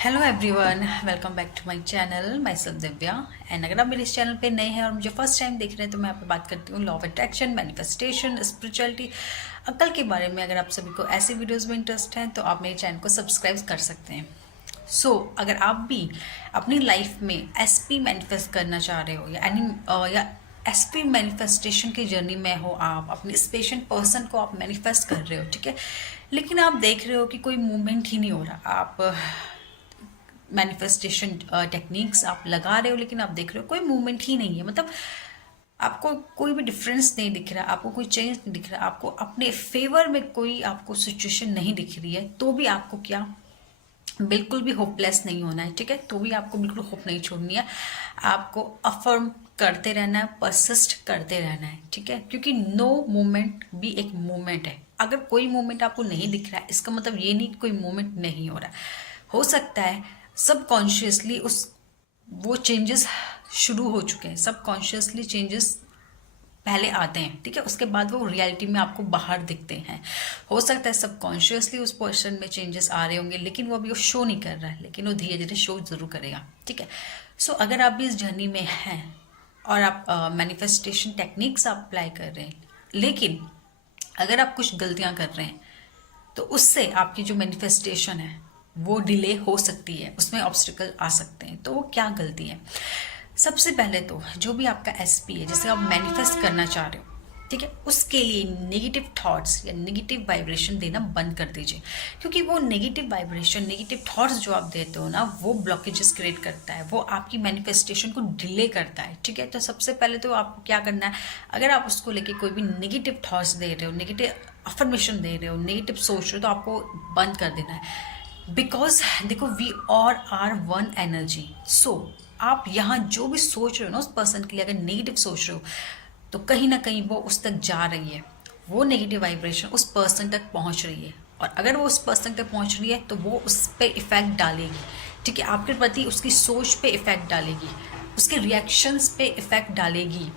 Hello everyone, welcome back to my channel. Myself Divya. And अगर आप मेरे इस चैनल पे नए हैं और मुझे फर्स्ट टाइम देख रहे हैं तो मैं आप पे बात करती हूँ law of attraction, manifestation, spirituality, अक्ल के बारे में। अगर आप सभी को ऐसी वीडियोस में इंटरेस्ट है तो आप मेरे चैनल को सब्सक्राइब कर सकते हैं। अगर आप भी अपनी लाइफ में एसपी मैनिफेस्ट करना चाह रहे हो या एसपी मैनिफेस्टेशन की जर्नी में हो, आप अपने स्पेशल पर्सन को आप मैनिफेस्ट कर रहे हो, ठीक है, लेकिन आप देख रहे हो कि कोई मूवमेंट ही नहीं हो रहा। आप मैनिफेस्टेशन टेक्निक्स आप लगा रहे हो लेकिन आप देख रहे हो कोई मूवमेंट ही नहीं है, मतलब आपको कोई भी डिफरेंस नहीं दिख रहा, आपको कोई चेंज नहीं दिख रहा, आपको अपने फेवर में कोई आपको सिचुएशन नहीं दिख रही है, तो भी आपको क्या बिल्कुल भी होपलेस नहीं होना है, ठीक है। तो भी आपको बिल्कुल होप नहीं छोड़नी है, आपको अफर्म करते रहना है, परसिस्ट करते रहना है, ठीक है, क्योंकि नो मूवमेंट भी एक मूवमेंट है। अगर कोई मूवमेंट आपको नहीं दिख रहा है इसका मतलब ये नहीं कि कोई मूवमेंट नहीं हो रहा। हो सकता है सबकॉन्शियसली उस वो चेंजेस शुरू हो चुके हैं, सबकॉन्शियसली चेंजेस पहले आते हैं, ठीक है, उसके बाद वो रियलिटी में आपको बाहर दिखते हैं। हो सकता है सबकॉन्शियसली उस पर्सन में चेंजेस आ रहे होंगे लेकिन वो अभी वो शो नहीं कर रहा है, लेकिन वो धीरे धीरे शो जरूर करेगा, ठीक है। अगर आप भी इस जर्नी में हैं और आप मैनिफेस्टेशन टेक्निक्स आप अप्लाई कर रहे हैं, लेकिन अगर आप कुछ गलतियां कर रहे हैं तो उससे आपकी जो मैनिफेस्टेशन है वो डिले हो सकती है, उसमें ऑब्स्टिकल आ सकते हैं। तो वो क्या गलती है? सबसे पहले तो जो भी आपका एसपी है, जिसे आप मैनिफेस्ट करना चाह रहे हो, ठीक है, उसके लिए नेगेटिव थॉट्स या नेगेटिव वाइब्रेशन देना बंद कर दीजिए, क्योंकि वो नेगेटिव वाइब्रेशन, नेगेटिव थॉट्स जो आप देते हो ना, वो ब्लॉकेजेस क्रिएट करता है, वो आपकी मैनिफेस्टेशन को डिले करता है, ठीक है। तो सबसे पहले तो आपको क्या करना है, अगर आप उसको लेके कोई भी नेगेटिव थॉट्स दे रहे हो, नेगेटिव अफर्मेशन दे रहे हो, नेगेटिव सोच रहे हो, तो आपको बंद कर देना है। बिकॉज देखो, we all are one energy. आप यहाँ जो भी सोच रहे हो ना उस पर्सन के लिए, अगर नेगेटिव सोच रहे हो तो कहीं ना कहीं वो उस तक जा रही है, वो नेगेटिव वाइब्रेशन उस पर्सन तक पहुंच रही है, और अगर वो उस पर्सन तक पहुंच रही है तो वो उस पर इफेक्ट डालेगी, ठीक है, आपके प्रति उसकी सोच पे इफेक्ट डालेगी, उसके रिएक्शंस पे इफेक्ट डालेगी,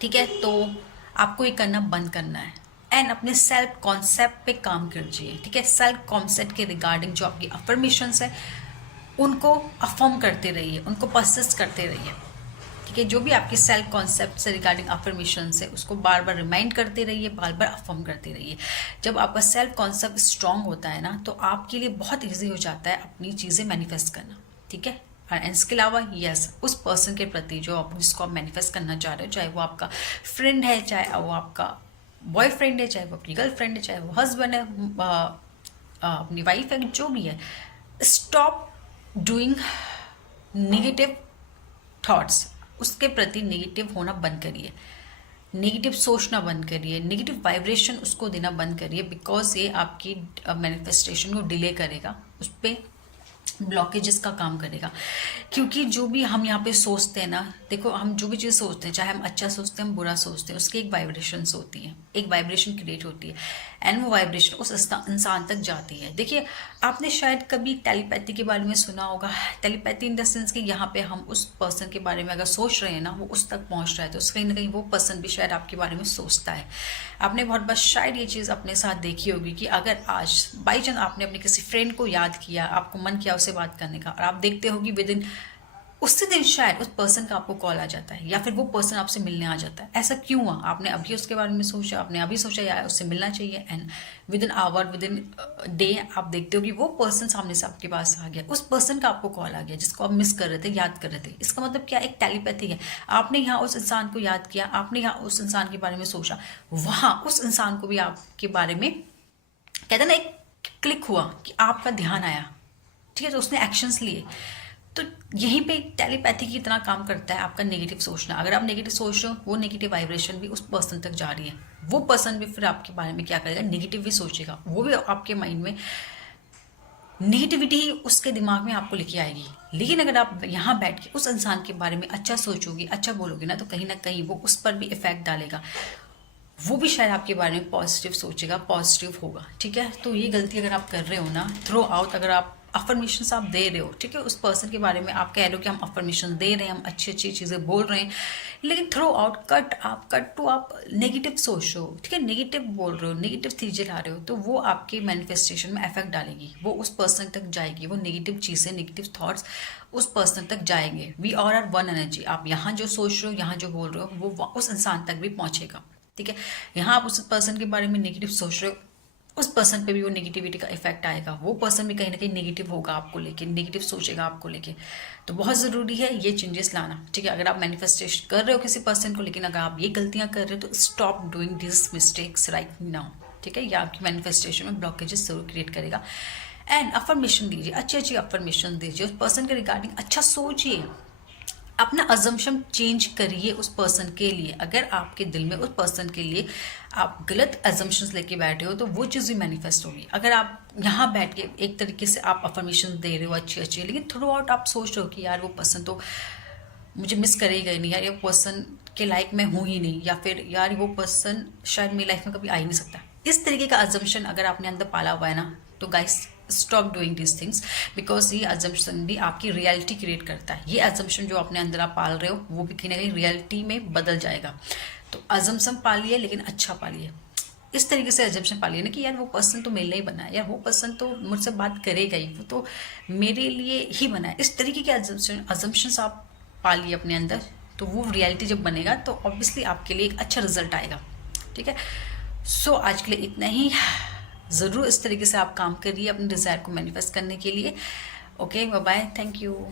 ठीक है। तो आपको ये करना बंद करना है एंड अपने सेल्फ कॉन्सेप्ट पे काम कीजिए, ठीक है। सेल्फ कॉन्सेप्ट के रिगार्डिंग जो आपकी अफर्मेशंस है उनको अफर्म करते रहिए, उनको परसिस्ट करते रहिए, ठीक है। जो भी आपकी सेल्फ कॉन्सेप्ट से रिगार्डिंग अफर्मेशन है उसको बार बार रिमाइंड करते रहिए, बार बार अफर्म करते रहिए। जब आपका सेल्फ कॉन्सेप्ट स्ट्रांग होता है ना तो आपके लिए बहुत ईजी हो जाता है अपनी चीज़ें मैनिफेस्ट करना, ठीक है। और इसके अलावा यस, उस पर्सन के प्रति जो आप जिसको आप मैनिफेस्ट करना चाह रहे हो, चाहे वो आपका फ्रेंड है, चाहे वो आपका बॉयफ्रेंड है, चाहे वो आपकी गर्लफ्रेंड है, चाहे वो हस्बैंड है, अपनी वाइफ है, जो भी है, स्टॉप डूइंग नेगेटिव थॉट्स। उसके प्रति नेगेटिव होना बंद करिए, नेगेटिव सोचना बंद करिए, नेगेटिव वाइब्रेशन उसको देना बंद करिए, बिकॉज ये आपकी मैनिफेस्टेशन को डिले करेगा, उस पर ब्लॉकेजेस का काम करेगा। क्योंकि जो भी हम यहाँ पे सोचते हैं ना, देखो, हम जो भी चीज़ सोचते हैं, चाहे हम अच्छा सोचते हैं, हम बुरा सोचते हैं, उसकी एक वाइब्रेशंस होती है, एक वाइब्रेशन क्रिएट होती है एंड वो वाइब्रेशन उस इंसान तक जाती है। देखिए, आपने शायद कभी टेलीपैथी के बारे में सुना होगा। टेलीपैथी इन द सेंस कि यहाँ पे हम उस पर्सन के बारे में अगर सोच रहे हैं ना, वो उस तक पहुँच रहा है, तो कहीं ना कहीं वो पर्सन भी शायद आपके बारे में सोचता है। आपने बहुत बार शायद ये चीज़ अपने साथ देखी होगी कि अगर आज बाई चांस आपने अपने किसी फ्रेंड को याद किया, आपको मन किया उससे बात करने का, और आप देखते हो कि विद इन उसी दिन शायद उस पर्सन का आपको कॉल आ जाता है या फिर वो पर्सन आपसे मिलने आ जाता है। ऐसा क्यों हुआ? आपने अभी उसके बारे में सोचा, आपने अभी सोचा यार उससे मिलना चाहिए, and within hour, within day आप देखते हो कि वो पर्सन सामने से आपके पास आ गया, उस पर्सन का आपको कॉल आ गया जिसको आप मिस कर रहे थे, याद कर रहे थे। इसका मतलब क्या? एक टेलीपैथी है। आपने यहाँ उस इंसान को याद किया, आपने यहाँ उस इंसान के बारे में सोचा, वहाँ उस इंसान को भी आपके बारे में, कहते ना, एक क्लिक हुआ कि आपका ध्यान आया, ठीक है, तो उसने एक्शंस लिए। तो यहीं पे टेलीपैथी की तरह काम करता है आपका नेगेटिव सोचना। अगर आप नेगेटिव सोच रहे हो, वो नेगेटिव वाइब्रेशन भी उस पर्सन तक जा रही है, वो पर्सन भी फिर आपके बारे में क्या करेगा, नेगेटिव भी सोचेगा, वो भी आपके माइंड में नेगेटिविटी ही उसके दिमाग में आपको लेके आएगी। लेकिन अगर आप यहाँ बैठ के उस इंसान के बारे में अच्छा सोचोगे, अच्छा बोलोगे ना कहीं वो उस पर भी इफेक्ट डालेगा, वो भी शायद आपके बारे में पॉजिटिव सोचेगा, पॉजिटिव होगा, ठीक है। तो ये गलती अगर आप कर रहे हो ना, थ्रो आउट, अगर आप अफर्मेशन आप दे रहे हो, ठीक है, उस पर्सन के बारे में आप कह रहे हो कि हम अफर्मेशन दे रहे हैं, हम अच्छी अच्छी चीज़ें बोल रहे हैं, लेकिन थ्रू आउट कट टू आप नेगेटिव सोच रहे हो, ठीक है, नेगेटिव बोल रहे हो, नेगेटिव चीज़ें ला रहे हो, तो वो आपके मैनिफेस्टेशन में इफेक्ट डालेगी, वो उस पर्सन तक जाएगी, वो नेगेटिव चीज़ें, नेगेटिव थॉट्स उस पर्सन तक जाएंगे। We all are one energy. आप यहाँ जो सोच रहे हो, यहाँ जो बोल रहे हो, वो उस इंसान तक भी पहुँचेगा, ठीक है। यहाँ आप उस पर्सन के बारे में नेगेटिव सोच रहे हो, उस पर्सन पे भी वो नेगेटिविटी का इफेक्ट आएगा, वो पर्सन भी कहीं ना कहीं नेगेटिव होगा आपको लेके, नेगेटिव सोचेगा आपको लेके। तो बहुत ज़रूरी है ये चेंजेस लाना, ठीक है। अगर आप मैनिफेस्टेशन कर रहे हो किसी पर्सन को, लेकिन अगर आप ये गलतियां कर रहे हो तो stop doing this mistakes right now, ठीक है। ये आपकी मैनिफेस्टेशन में ब्लॉकेजेस जरूर क्रिएट करेगा। एंड अफर्मेशन दीजिए, अच्छी अच्छी अफर्मेशन दीजिए, उस पर्सन के रिगार्डिंग अच्छा सोचिए, अपना अजम्पशन चेंज करिए उस पर्सन के लिए। अगर आपके दिल में उस पर्सन के लिए आप गलत अजम्पशंस लेके बैठे हो तो वो चीज़ भी मैनिफेस्ट होगी। अगर आप यहाँ बैठ के एक तरीके से आप अफर्मेशन दे रहे हो अच्छी अच्छी, लेकिन थ्रू आउट आप सोच रहे हो कि यार वो पर्सन तो मुझे मिस करेगा ही नहीं, यार ये पर्सन के लाइक मैं हूँ ही नहीं, या फिर यार वो पर्सन शायद मेरी लाइफ में कभी आ ही नहीं सकता, इस तरीके का अजम्पशन अगर आपने अंदर पाला हुआ है ना, तो guys stop doing this things, because ये अजम्पशन भी आपकी रियलिटी क्रिएट करता है। ये अजम्पशन जो अपने अंदर आप पाल रहे हो वो भी कहीं ना कहीं रियलिटी में बदल जाएगा। तो अजम्पशन पालिए, लेकिन अच्छा पालिए, इस तरीके से अजम्पशन पालिए ना कि यार वो पर्सन तो मेरे लिए ही बना है, यार वो पर्सन तो मुझसे बात करेगा ही, वो तो मेरे लिए ही बना है। इस तरीके के अजम्पशन आप पालिए अपने अंदर, तो वो रियलिटी जब बनेगा तो ऑब्वियसली आपके लिए एक अच्छा रिजल्ट आएगा, ठीक है। सो आज के लिए इतना ही। ज़रूर इस तरीके से आप काम करिए अपने डिज़ायर को मैनिफेस्ट करने के लिए। Okay, bye bye, thank you.